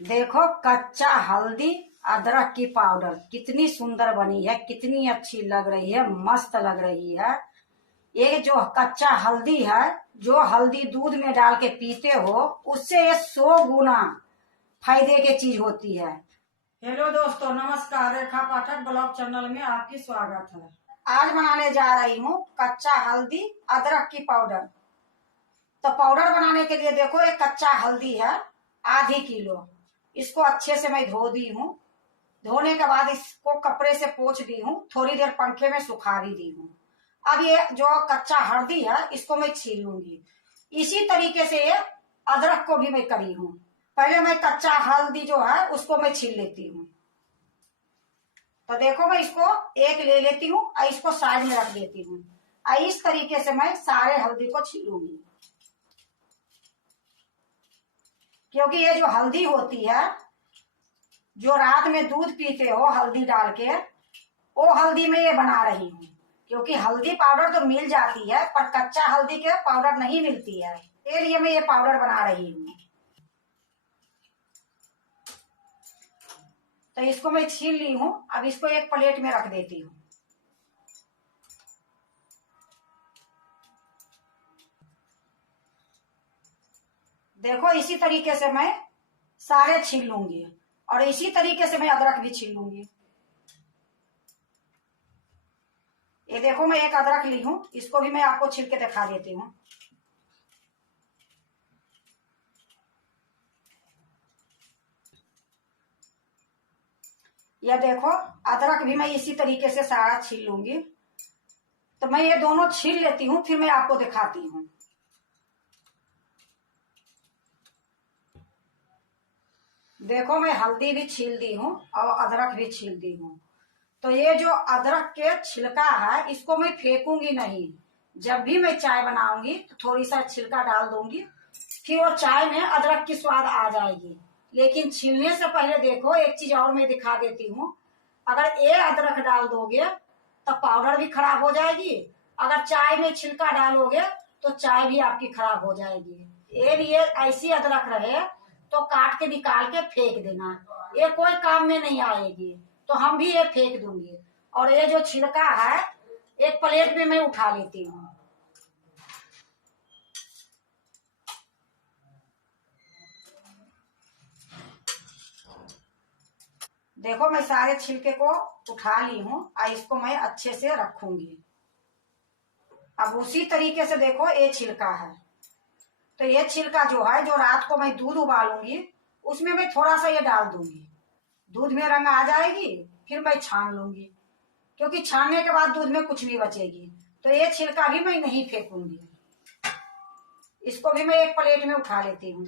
देखो कच्चा हल्दी अदरक की पाउडर कितनी सुंदर बनी है, कितनी अच्छी लग रही है, मस्त लग रही है। ये जो कच्चा हल्दी है, जो हल्दी दूध में डाल के पीते हो, उससे ये 100 गुना फायदे की चीज होती है। हेलो दोस्तों, नमस्कार। रेखा पाठक ब्लॉग चैनल में आपकी स्वागत है। आज बनाने जा रही हूँ कच्चा हल्दी अदरक की पाउडर। तो पाउडर बनाने के लिए देखो, एक कच्चा हल्दी है आधी किलो। इसको अच्छे से मैं धो दी हूँ। धोने के बाद इसको कपड़े से पोंछ दी हूँ, थोड़ी देर पंखे में सुखा भी दी हूँ। अब ये जो कच्चा हल्दी है इसको मैं छील लूंगी। इसी तरीके से ये अदरक को भी मैं करी हूँ। पहले मैं कच्चा हल्दी जो है उसको मैं छील लेती हूँ। तो देखो, मैं इसको एक ले लेती हूँ और इसको साइड में रख देती हूँ। इस तरीके से मैं सारे हल्दी को छीलूंगी, क्योंकि ये जो हल्दी होती है, जो रात में दूध पीते हो हल्दी डाल के, वो हल्दी में ये बना रही हूँ। क्योंकि हल्दी पाउडर तो मिल जाती है, पर कच्चा हल्दी के पाउडर नहीं मिलती है, इसलिए मैं ये पाउडर बना रही हूँ। तो इसको मैं छील ली हूँ। अब इसको एक प्लेट में रख देती हूँ। देखो, इसी तरीके से मैं सारे छील लूंगी और इसी तरीके से मैं अदरक भी छील लूंगी। ये देखो, मैं एक अदरक ली हूँ, इसको भी मैं आपको छील के दिखा देती हूँ। यह देखो, अदरक भी मैं इसी तरीके से सारा छील लूंगी। तो मैं ये दोनों छील लेती हूँ, फिर मैं आपको दिखाती हूँ। देखो, मैं हल्दी भी छील दी हूँ और अदरक भी छील दी हूँ। तो ये जो अदरक के छिलका है इसको मैं फेंकूंगी नहीं। जब भी मैं चाय बनाऊंगी तो थोड़ी सा छिलका डाल दूंगी, फिर वो चाय में अदरक की स्वाद आ जाएगी। लेकिन छीलने से पहले देखो, एक चीज और मैं दिखा देती हूँ। अगर ये अदरक डाल दोगे तो पाउडर भी खराब हो जाएगी। अगर चाय में छिलका डालोगे तो चाय भी आपकी खराब हो जाएगी। ये लिए ऐसी अदरक रहे तो काट के निकाल के फेंक देना, ये कोई काम में नहीं आएगी। तो हम भी ये फेंक दूंगी। और ये जो छिलका है एक प्लेट में मैं उठा लेती हूँ। देखो, मैं सारे छिलके को उठा ली हूँ और इसको मैं अच्छे से रखूंगी। अब उसी तरीके से देखो, ये छिलका है। तो ये छिलका जो है, जो रात को मैं दूध उबालूंगी उसमें मैं थोड़ा सा ये डाल दूंगी। दूध में रंग आ जाएगी, फिर मैं छान लूंगी। क्योंकि छानने के बाद दूध में कुछ नहीं बचेगी। तो ये छिलका भी मैं नहीं फेंकूंगी। इसको भी मैं एक प्लेट में उठा लेती हूँ।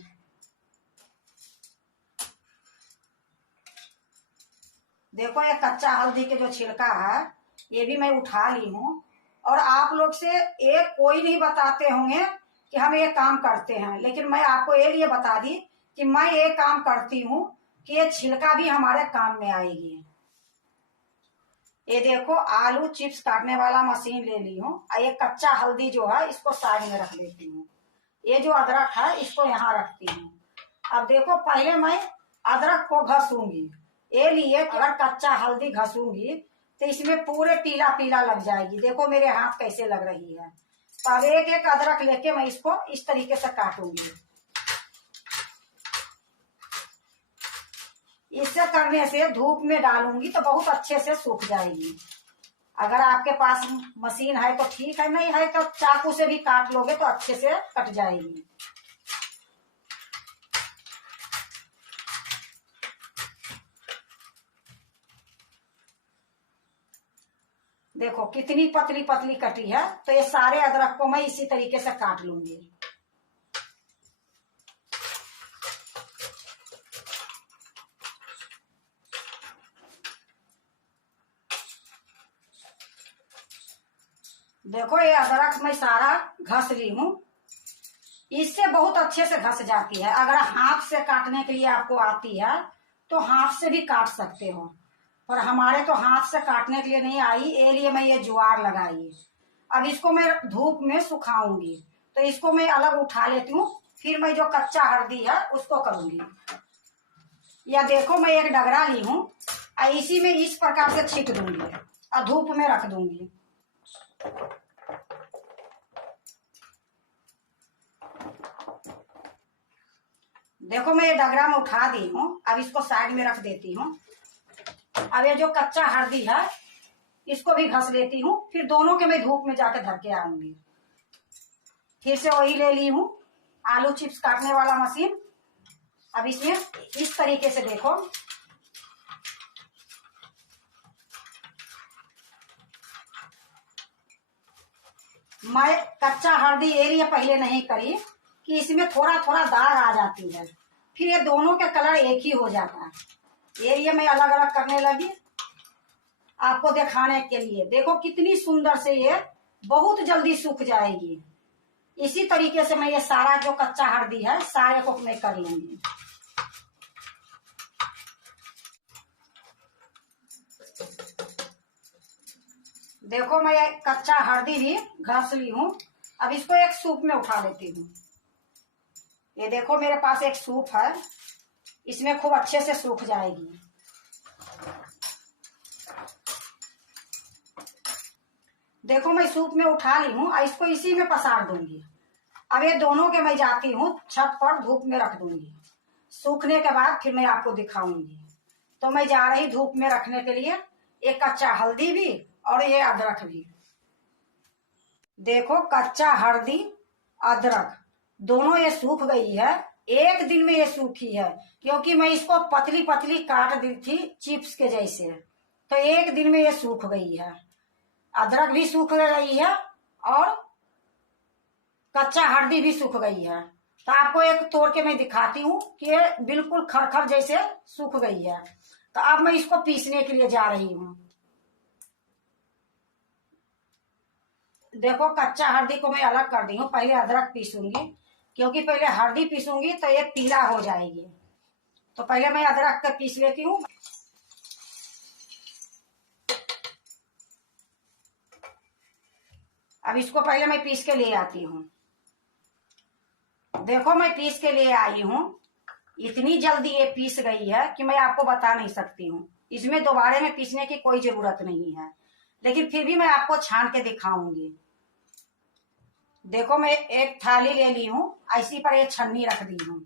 देखो, ये कच्चा हल्दी के जो छिलका है ये भी मैं उठा ली हूँ। और आप लोग से एक कोई नहीं बताते होंगे कि हम ये काम करते हैं, लेकिन मैं आपको ये लिए बता दी कि मैं ये काम करती हूँ कि ये छिलका भी हमारे काम में आएगी। ये देखो, आलू चिप्स काटने वाला मशीन ले ली हूँ और ये कच्चा हल्दी जो है इसको साइड में रख देती हूँ। ये जो अदरक है इसको यहाँ रखती हूँ। अब देखो, पहले मैं अदरक को घसूंगी। ये लिए अगर कच्चा हल्दी घसूंगी तो इसमें पूरे पीला पीला लग जाएगी। देखो मेरे हाथ कैसे लग रही है। तो अब एक एक अदरक लेके मैं इसको इस तरीके से काटूंगी। इससे करने से धूप में डालूंगी तो बहुत अच्छे से सूख जाएगी। अगर आपके पास मशीन है तो ठीक है, नहीं है तो चाकू से भी काट लोगे तो अच्छे से कट जाएगी। देखो कितनी पतली पतली कटी है। तो ये सारे अदरक को मैं इसी तरीके से काट लूंगी। देखो, ये अदरक मैं सारा घस ली हूँ। इससे बहुत अच्छे से घस जाती है। अगर हाथ से काटने के लिए आपको आती है तो हाथ से भी काट सकते हो, पर हमारे तो हाथ से काटने के लिए नहीं आई, इसलिए मैं ये जुआर लगाई। अब इसको मैं धूप में सुखाऊंगी। तो इसको मैं अलग उठा लेती हूँ, फिर मैं जो कच्चा हल्दी है उसको करूंगी। या देखो मैं एक डगरा ली हूँ और इसी में इस प्रकार से छीट दूंगी और धूप में रख दूंगी। देखो मैं ये डगरा में उठा दी हूँ, अब इसको साइड में रख देती हूँ। अब ये जो कच्चा हल्दी है इसको भी घस लेती हूँ, फिर दोनों के मैं धूप में जाके धर के आऊंगी। फिर से वही ले ली हूँ आलू चिप्स काटने वाला मशीन। अब इसमें इस तरीके से देखो मैं कच्चा हल्दी ये लिए पहले नहीं करी कि इसमें थोड़ा थोड़ा दाग आ जाती है, फिर ये दोनों के कलर एक ही हो जाता है। ये लिए मैं अलग अलग करने लगी आपको दिखाने के लिए। देखो कितनी सुंदर से ये बहुत जल्दी सूख जाएगी। इसी तरीके से मैं ये सारा जो कच्चा हल्दी है सारे को मैं कर लूंगी। देखो मैं ये कच्चा हल्दी भी घस ली हूँ। अब इसको एक सूप में उठा लेती हूँ। ये देखो मेरे पास एक सूप है, इसमें खूब अच्छे से सूख जाएगी। देखो मैं सूप में उठा ली हूँ और इसको इसी में पसार दूंगी। अब ये दोनों के मैं जाती हूँ छत पर धूप में रख दूंगी। सूखने के बाद फिर मैं आपको दिखाऊंगी। तो मैं जा रही धूप में रखने के लिए, एक कच्चा हल्दी भी और ये अदरक भी। देखो कच्चा हल्दी अदरक दोनों ये सूख गई है। एक दिन में ये सूखी है क्योंकि मैं इसको पतली पतली काट दी थी चिप्स के जैसे, तो एक दिन में ये सूख गई है। अदरक भी सूख गई है और कच्चा हल्दी भी सूख गई है। तो आपको एक तोड़ के मैं दिखाती हूँ कि ये बिल्कुल खरखर जैसे सूख गई है। तो अब मैं इसको पीसने के लिए जा रही हूँ। देखो कच्चा हल्दी को मैं अलग कर दी हूँ, पहले अदरक पीसूंगी क्योंकि पहले हल्दी पीसूंगी तो ये पीला हो जाएगी। तो पहले मैं अदरक का पीस लेती हूँ। अब इसको पहले मैं पीस के ले आती हूँ। देखो मैं पीस के ले आई हूँ। इतनी जल्दी ये पीस गई है कि मैं आपको बता नहीं सकती हूँ। इसमें दोबारा में पीसने की कोई जरूरत नहीं है, लेकिन फिर भी मैं आपको छान के दिखाऊंगी। देखो मैं एक थाली ले ली हूँ, इसी पर ये छन्नी रख दी हूँ।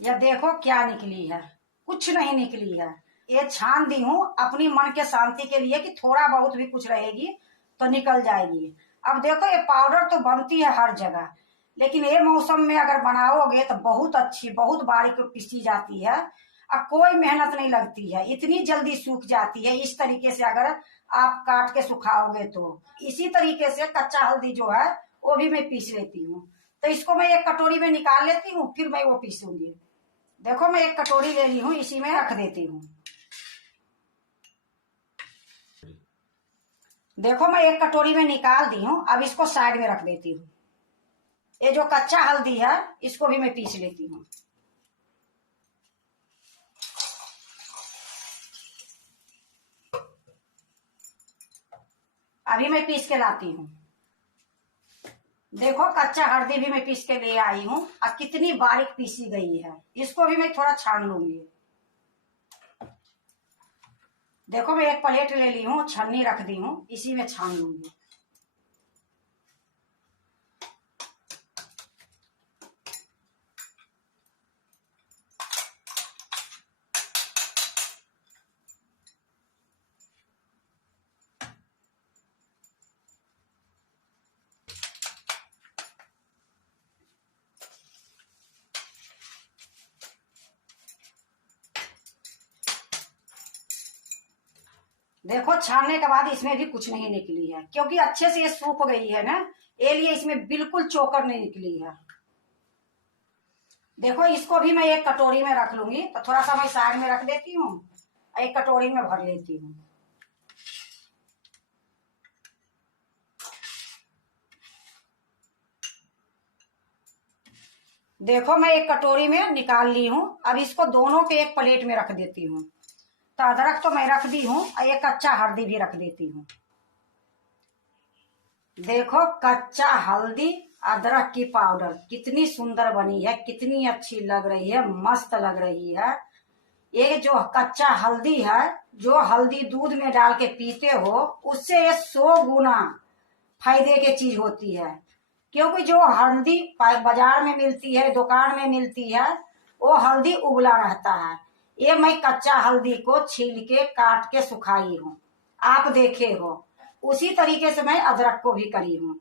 यह देखो क्या निकली है, कुछ नहीं निकली है। ये छान दी हूँ अपनी मन के शांति के लिए कि थोड़ा बहुत भी कुछ रहेगी तो निकल जाएगी। अब देखो ये पाउडर तो बनती है हर जगह, लेकिन ये मौसम में अगर बनाओगे तो बहुत अच्छी बहुत बारीक पीसी जाती है और कोई मेहनत नहीं लगती है, इतनी जल्दी सूख जाती है। इस तरीके से अगर आप काट के सुखाओगे तो इसी तरीके से कच्चा हल्दी जो है वो भी मैं पीस लेती हूँ। तो इसको मैं एक कटोरी में निकाल लेती हूँ, फिर मैं वो पीसूंगी। देखो मैं एक कटोरी ले ली हूँ, इसी में रख देती हूँ। देखो मैं एक कटोरी में निकाल दी हूँ, अब इसको साइड में रख देती हूँ। ये जो कच्चा हल्दी है इसको भी मैं पीस लेती हूँ। अभी मैं पीस के लाती हूँ। देखो कच्चा हल्दी भी मैं पीस के ले आई हूँ और कितनी बारीक पीसी गई है। इसको भी मैं थोड़ा छान लूंगी। देखो मैं एक प्लेट ले ली हूँ, छन्नी रख दी हूँ, इसी में छान लूंगी। देखो छानने के बाद इसमें भी कुछ नहीं निकली है क्योंकि अच्छे से ये सूख गई है ना, ये लिए इसमें बिल्कुल चोकर नहीं निकली है। देखो इसको भी मैं एक कटोरी में रख लूंगी, तो थोड़ा सा मैं साइड में रख देती हूँ, एक कटोरी में भर लेती हूँ। देखो मैं एक कटोरी में निकाल ली हूँ। अब इसको दोनों के एक प्लेट में रख देती हूँ। तो अदरक तो मैं रख दी हूँ और एक कच्चा हल्दी भी रख देती हूँ। देखो कच्चा हल्दी अदरक की पाउडर कितनी सुंदर बनी है, कितनी अच्छी लग रही है, मस्त लग रही है। ये जो कच्चा हल्दी है, जो हल्दी दूध में डाल के पीते हो, उससे ये 100 गुना फायदे की चीज होती है। क्योंकि जो हल्दी बाजार में मिलती है, दुकान में मिलती है, वो हल्दी उबला रहता है। ये मैं कच्चा हल्दी को छील के काट के सुखाई हूँ, आप देखे हो। उसी तरीके से मैं अदरक को भी करी हूँ।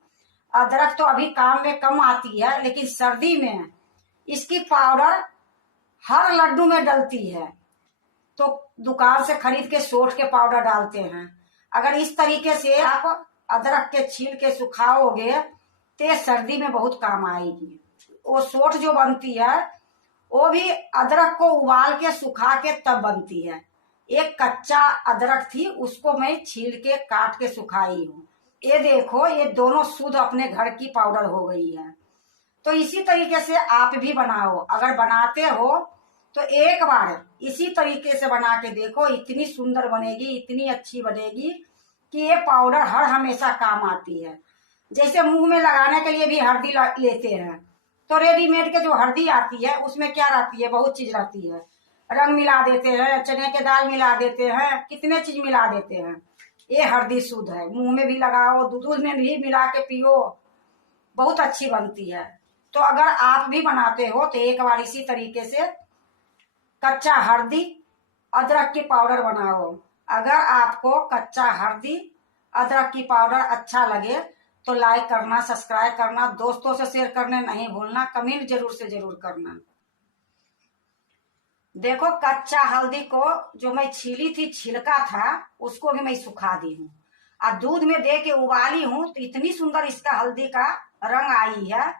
अदरक तो अभी काम में कम आती है, लेकिन सर्दी में इसकी पाउडर हर लड्डू में डलती है। तो दुकान से खरीद के सोट के पाउडर डालते हैं। अगर इस तरीके से आप अदरक के छील के सुखाओगे तो सर्दी में बहुत काम आएगी। वो सोट जो बनती है वो भी अदरक को उबाल के सुखा के तब बनती है। एक कच्चा अदरक थी, उसको मैं छील के काट के सुखाई हूँ। ये देखो, ये दोनों शुद्ध अपने घर की पाउडर हो गई है। तो इसी तरीके से आप भी बनाओ। अगर बनाते हो तो एक बार इसी तरीके से बना के देखो, इतनी सुंदर बनेगी, इतनी अच्छी बनेगी कि ये पाउडर हर हमेशा काम आती है। जैसे मुंह में लगाने के लिए भी हल्दी लेते हैं, तो रेडीमेड के जो हल्दी आती है उसमें क्या रहती है, बहुत चीज रहती है। रंग मिला देते हैं, चने के दाल मिला देते हैं, कितने चीज मिला देते हैं। ये हल्दी शुद्ध है, मुंह में भी लगाओ, दूध में भी मिला के पियो, बहुत अच्छी बनती है। तो अगर आप भी बनाते हो तो एक बार इसी तरीके से कच्चा हल्दी अदरक की पाउडर बनाओ। अगर आपको कच्चा हल्दी अदरक की पाउडर अच्छा लगे तो लाइक करना, सब्सक्राइब करना, दोस्तों से शेयर करने नहीं भूलना, कमेंट जरूर से जरूर करना। देखो कच्चा हल्दी को जो मैं छीली थी, छिलका था, उसको भी मैं सुखा दी हूँ और दूध में दे के उबाली हूँ। तो इतनी सुंदर इसका हल्दी का रंग आई है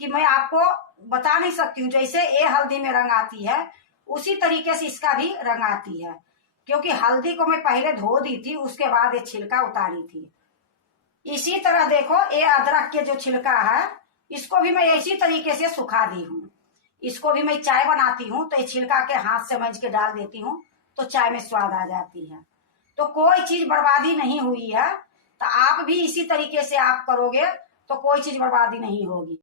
कि मैं आपको बता नहीं सकती हूँ। जैसे ये हल्दी में रंग आती है उसी तरीके से इसका भी रंग आती है। क्योंकि हल्दी को मैं पहले धो दी थी, उसके बाद ये छिलका उतारी थी। इसी तरह देखो ये अदरक के जो छिलका है, इसको भी मैं इसी तरीके से सुखा दी हूँ। इसको भी मैं चाय बनाती हूँ तो ये छिलका के हाथ से मंज के डाल देती हूँ, तो चाय में स्वाद आ जाती है। तो कोई चीज बर्बादी नहीं हुई है। तो आप भी इसी तरीके से आप करोगे तो कोई चीज बर्बादी नहीं होगी।